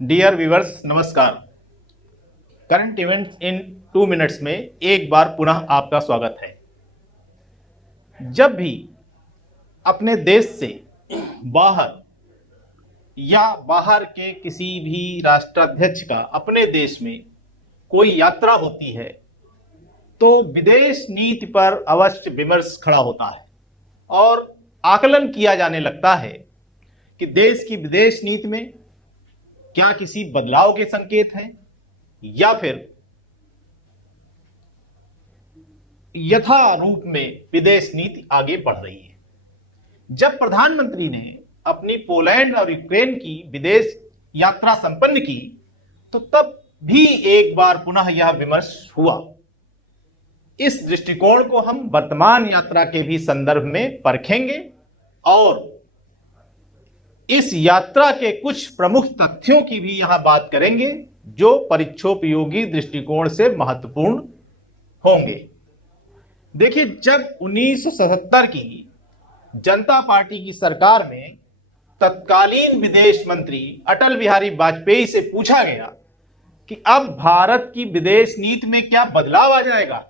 Dear viewers, नमस्कार। Current events in 2 minutes में एक बार पुनः आपका स्वागत है। जब भी अपने देश से बाहर या बाहर के किसी भी राष्ट्राध्यक्ष का अपने देश में कोई यात्रा होती है तो विदेश नीति पर अवश्य विमर्श खड़ा होता है और आकलन किया जाने लगता है कि देश की विदेश नीति में क्या किसी बदलाव के संकेत हैं या फिर यथारूप में विदेश नीति आगे बढ़ रही है। जब प्रधानमंत्री ने अपनी पोलैंड और यूक्रेन की विदेश यात्रा संपन्न की तो तब भी एक बार पुनः यह विमर्श हुआ। इस दृष्टिकोण को हम वर्तमान यात्रा के भी संदर्भ में परखेंगे और इस यात्रा के कुछ प्रमुख तथ्यों की भी यहां बात करेंगे जो परीक्षोपयोगी दृष्टिकोण से महत्वपूर्ण होंगे। देखिए, जब 1977 की जनता पार्टी की सरकार में तत्कालीन विदेश मंत्री अटल बिहारी वाजपेयी से पूछा गया कि अब भारत की विदेश नीति में क्या बदलाव आ जाएगा,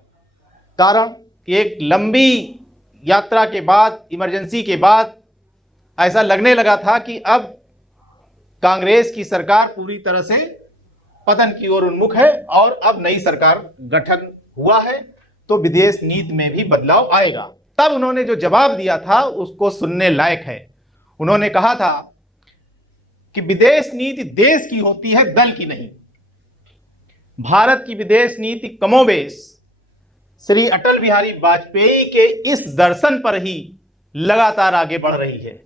कारण कि एक लंबी यात्रा के बाद, इमरजेंसी के बाद ऐसा लगने लगा था कि अब कांग्रेस की सरकार पूरी तरह से पतन की ओर उन्मुख है और अब नई सरकार गठन हुआ है तो विदेश नीति में भी बदलाव आएगा। तब उन्होंने जो जवाब दिया था उसको सुनने लायक है। उन्होंने कहा था कि विदेश नीति देश की होती है, दल की नहीं। भारत की विदेश नीति कमोबेश श्री अटल बिहारी वाजपेयी के इस दर्शन पर ही लगातार आगे बढ़ रही है।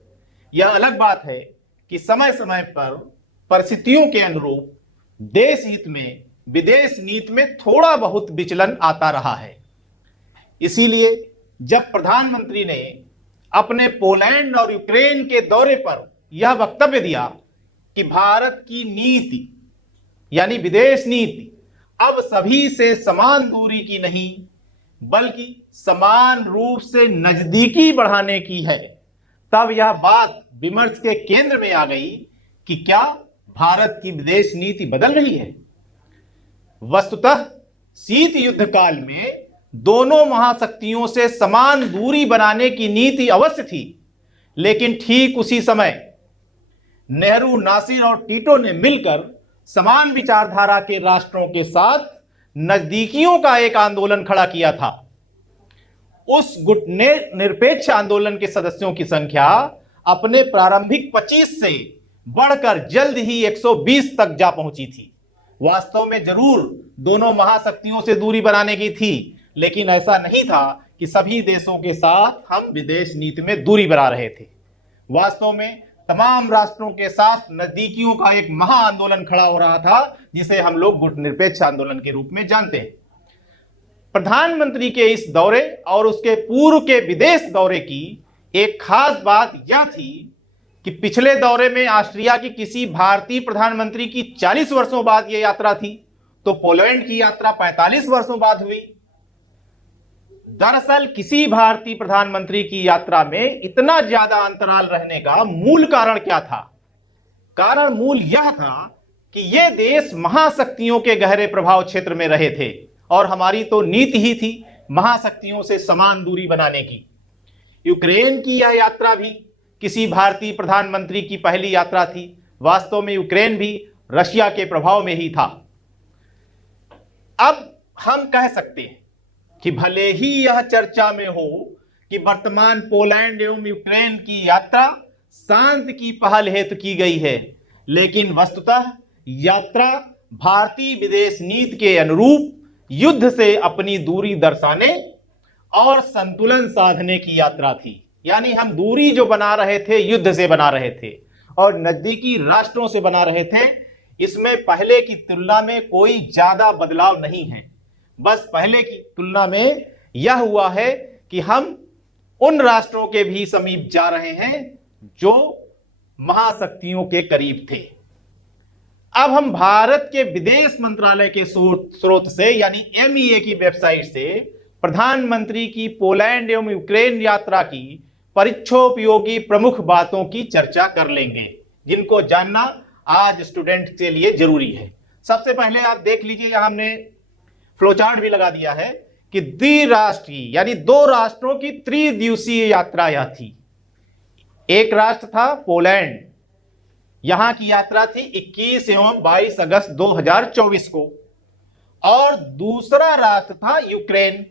यह अलग बात है कि समय समय पर परिस्थितियों के अनुरूप देश हित में विदेश नीति में थोड़ा बहुत विचलन आता रहा है। इसीलिए जब प्रधानमंत्री ने अपने पोलैंड और यूक्रेन के दौरे पर यह वक्तव्य दिया कि भारत की नीति यानी विदेश नीति अब सभी से समान दूरी की नहीं बल्कि समान रूप से नजदीकी बढ़ाने की है, तब यह बात विमर्श के केंद्र में आ गई कि क्या भारत की विदेश नीति बदल रही है। वस्तुतः शीत युद्ध काल में दोनों महाशक्तियों से समान दूरी बनाने की नीति अवश्य थी, लेकिन ठीक उसी समय नेहरू, नासिर और टीटो ने मिलकर समान विचारधारा के राष्ट्रों के साथ नजदीकियों का एक आंदोलन खड़ा किया था। उस गुट ने निरपेक्ष आंदोलन के सदस्यों की संख्या अपने प्रारंभिक 25 से बढ़कर जल्द ही 120 तक जा पहुंची थी। वास्तव में जरूर दोनों महाशक्तियों से दूरी बनाने की थी, लेकिन ऐसा नहीं था कि सभी देशों के साथ हम विदेश नीति में दूरी बना रहे थे। वास्तव में तमाम राष्ट्रों के साथ नजदीकियों का एक महा आंदोलन खड़ा हो रहा था, जिसे हम लोग गुट निरपेक्ष आंदोलन के रूप में जानते हैं। प्रधानमंत्री के इस दौरे और उसके पूर्व के विदेश दौरे की एक खास बात यह थी कि पिछले दौरे में ऑस्ट्रिया की किसी भारतीय प्रधानमंत्री की 40 वर्षों बाद यह यात्रा थी, तो पोलैंड की यात्रा 45 वर्षों बाद हुई। दरअसल किसी भारतीय प्रधानमंत्री की यात्रा में इतना ज्यादा अंतराल रहने का मूल कारण क्या था? कारण मूल यह था कि ये देश महाशक्तियों के गहरे प्रभाव क्षेत्र में रहे थे और हमारी तो नीति ही थी महाशक्तियों से समान दूरी बनाने की। यूक्रेन की यह यात्रा भी किसी भारतीय प्रधानमंत्री की पहली यात्रा थी। वास्तव में यूक्रेन भी रशिया के प्रभाव में ही था। अब हम कह सकते हैं कि भले ही यह चर्चा में हो कि वर्तमान पोलैंड एवं यूक्रेन की यात्रा शांति की पहल हेतु की गई है, लेकिन वस्तुतः यात्रा भारतीय विदेश नीति के अनुरूप युद्ध से अपनी दूरी दर्शाने और संतुलन साधने की यात्रा थी। यानी हम दूरी जो बना रहे थे युद्ध से बना रहे थे और नजदीकी राष्ट्रों से बना रहे थे। इसमें पहले की तुलना में कोई ज्यादा बदलाव नहीं है। बस पहले की तुलना में यह हुआ है कि हम उन राष्ट्रों के भी समीप जा रहे हैं जो महाशक्तियों के करीब थे। अब हम भारत के विदेश मंत्रालय के स्रोत से यानी MEA की वेबसाइट से प्रधानमंत्री की पोलैंड एवं यूक्रेन यात्रा की परीक्षोपयोगी प्रमुख बातों की चर्चा कर लेंगे, जिनको जानना आज स्टूडेंट के लिए जरूरी है। सबसे पहले आप देख लीजिए, यहां हमने फ्लोचार्ट भी लगा दिया है कि द्विराष्ट्रीय यानी दो राष्ट्रों की त्रिदिवसीय यात्रा यह थी। एक राष्ट्र था पोलैंड, यहां की यात्रा थी 21 एवं 22 अगस्त 2024 को, और दूसरा राष्ट्र था यूक्रेन,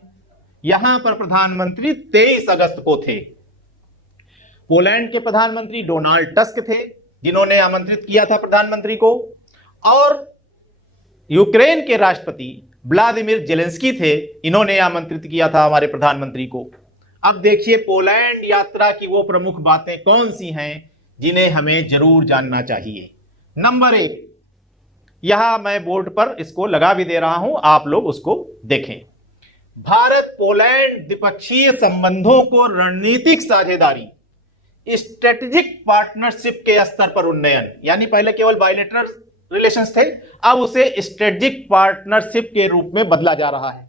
यहां पर प्रधानमंत्री 23 अगस्त को थे। पोलैंड के प्रधानमंत्री डोनाल्ड टस्क थे, जिन्होंने आमंत्रित किया था प्रधानमंत्री को, और यूक्रेन के राष्ट्रपति व्लादिमीर जेलेंस्की थे, इन्होंने आमंत्रित किया था हमारे प्रधानमंत्री को। अब देखिए पोलैंड यात्रा की वो प्रमुख बातें कौन सी हैं जिन्हें हमें जरूर जानना चाहिए। नंबर 1, यहां मैं बोर्ड पर इसको लगा भी दे रहा हूं, आप लोग उसको देखें। भारत पोलैंड द्विपक्षीय संबंधों को रणनीतिक साझेदारी, स्ट्रेटेजिक पार्टनरशिप के स्तर पर उन्नयन, यानी पहले केवल बायलैटरल रिलेशंस थे, अब उसे स्ट्रेटेजिक पार्टनरशिप के रूप में बदला जा रहा है।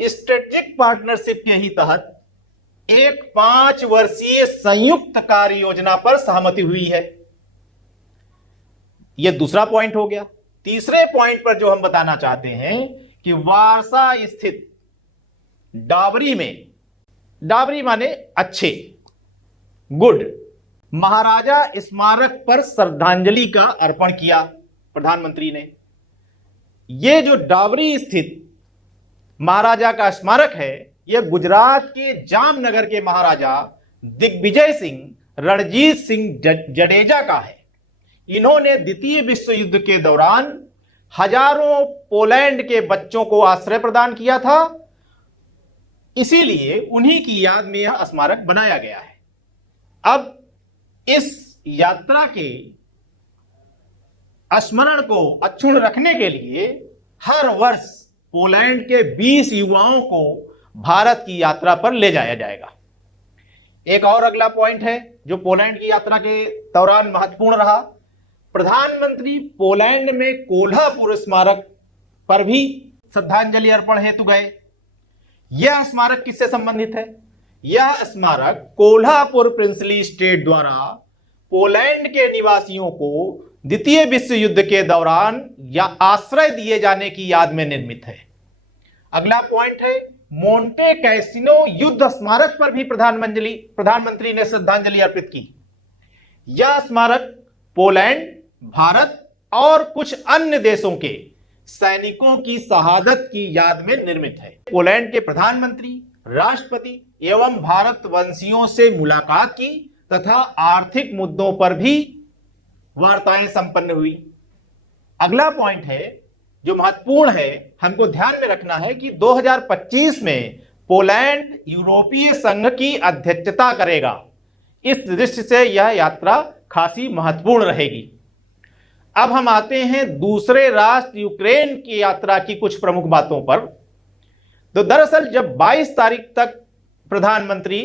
स्ट्रेटेजिक पार्टनरशिप के ही तहत एक 5 वर्षीय संयुक्त कार्य योजना पर सहमति हुई है। यह दूसरा पॉइंट हो गया। तीसरे पॉइंट पर जो हम बताना चाहते हैं कि वारसा स्थित डाबरी में, डाबरी माने अच्छे, गुड, महाराजा स्मारक पर श्रद्धांजलि का अर्पण किया प्रधानमंत्री ने। यह जो डाबरी स्थित महाराजा का स्मारक है, यह गुजरात के जामनगर के महाराजा दिग्विजय सिंह रणजीत सिंह जडेजा का है। इन्होंने द्वितीय विश्व युद्ध के दौरान हजारों पोलैंड के बच्चों को आश्रय प्रदान किया था, इसीलिए उन्हीं की याद में यह स्मारक बनाया गया है। अब इस यात्रा के स्मरण को अक्षुण्ण रखने के लिए हर वर्ष पोलैंड के 20 युवाओं को भारत की यात्रा पर ले जाया जाएगा। एक और अगला पॉइंट है जो पोलैंड की यात्रा के दौरान महत्वपूर्ण रहा। प्रधानमंत्री पोलैंड में कोल्हापुर स्मारक पर भी श्रद्धांजलि अर्पण हेतु गए। यह स्मारक किससे संबंधित है? यह स्मारक कोल्हापुर प्रिंसली स्टेट द्वारा पोलैंड के निवासियों को द्वितीय विश्व युद्ध के दौरान या आश्रय दिए जाने की याद में निर्मित है। अगला पॉइंट है मोंटे कैसिनो युद्ध स्मारक पर भी प्रधानमंत्री ने श्रद्धांजलि अर्पित की। यह स्मारक पोलैंड, भारत और कुछ अन्य देशों के सैनिकों की शहादत की याद में निर्मित है। पोलैंड के प्रधानमंत्री, राष्ट्रपति एवं भारतवंशियों से मुलाकात की तथा आर्थिक मुद्दों पर भी वार्ताएं संपन्न हुई। अगला पॉइंट है जो महत्वपूर्ण है, हमको ध्यान में रखना है कि 2025 में पोलैंड यूरोपीय संघ की अध्यक्षता करेगा। इस दृष्टि से यह यात्रा खासी महत्वपूर्ण रहेगी। अब हम आते हैं दूसरे राष्ट्र यूक्रेन की यात्रा की कुछ प्रमुख बातों पर। तो दरअसल जब 22 तारीख तक प्रधानमंत्री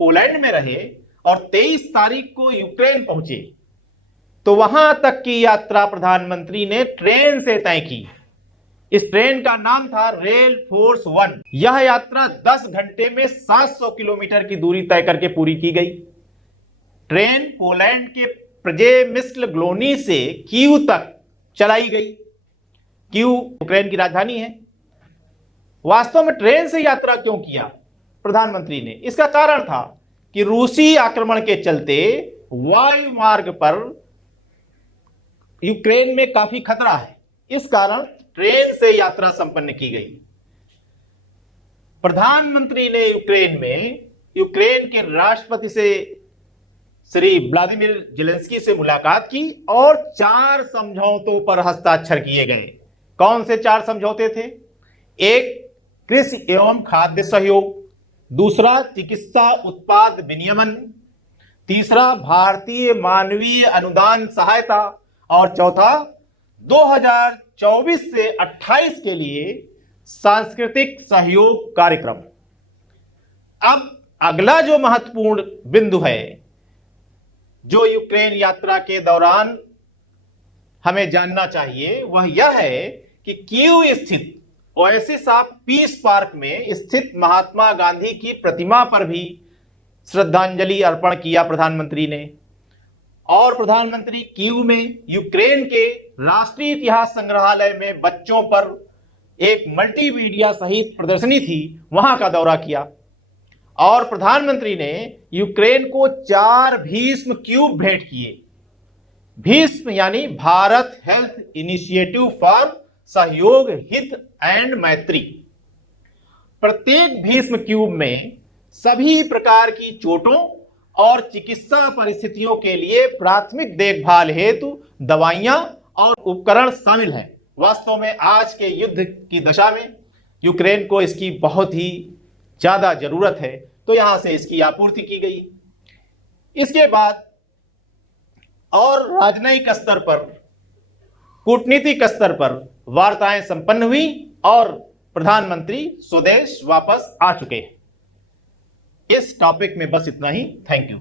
पोलैंड में रहे और 23 तारीख को यूक्रेन पहुंचे, तो वहां तक की यात्रा प्रधानमंत्री ने ट्रेन से तय की। इस ट्रेन का नाम था रेल फोर्स 1। यह यात्रा 10 घंटे में 700 किलोमीटर की दूरी तय करके पूरी की गई। ट्रेन पोलैंड के प्जेमिस्ल ग्लोनी से कीव तक चलाई गई। कीव यूक्रेन की राजधानी है। वास्तव में ट्रेन से यात्रा क्यों किया प्रधानमंत्री ने? इसका कारण था कि रूसी आक्रमण के चलते वायु मार्ग पर यूक्रेन में काफी खतरा है, इस कारण ट्रेन से यात्रा संपन्न की गई। प्रधानमंत्री ने यूक्रेन के राष्ट्रपति से श्री व्लादिमीर जेलेंस्की से मुलाकात की और 4 समझौतों पर हस्ताक्षर किए गए। कौन से 4 समझौते थे? एक, कृषि एवं खाद्य सहयोग। दूसरा, चिकित्सा उत्पाद विनियमन। तीसरा, भारतीय मानवीय अनुदान सहायता। और चौथा, 2024 से 28 के लिए सांस्कृतिक सहयोग कार्यक्रम। अब अगला जो महत्वपूर्ण बिंदु है जो यूक्रेन यात्रा के दौरान हमें जानना चाहिए, वह यह है कि कीव स्थित ओएसिस ऑफ पीस पार्क में स्थित महात्मा गांधी की प्रतिमा पर भी श्रद्धांजलि अर्पण किया प्रधानमंत्री ने। और प्रधानमंत्री कीव में यूक्रेन के राष्ट्रीय इतिहास संग्रहालय में बच्चों पर एक मल्टीमीडिया सहित प्रदर्शनी थी, वहां का दौरा किया। और प्रधानमंत्री ने यूक्रेन को 4 भीष्म क्यूब भेंट किए। भीष्म यानी भारत हेल्थ इनिशिएटिव फॉर सहयोग, हित एंड मैत्री। प्रत्येक भीष्म क्यूब में सभी प्रकार की चोटों और चिकित्सा परिस्थितियों के लिए प्राथमिक देखभाल हेतु दवाइयां और उपकरण शामिल हैं। वास्तव में आज के युद्ध की दशा में यूक्रेन को इसकी बहुत ही ज्यादा जरूरत है, तो यहां से इसकी आपूर्ति की गई। इसके बाद और राजनयिक स्तर पर, कूटनीतिक स्तर पर वार्ताएं संपन्न हुई और प्रधानमंत्री स्वदेश वापस आ चुके हैं। इस टॉपिक में बस इतना ही। Thank you.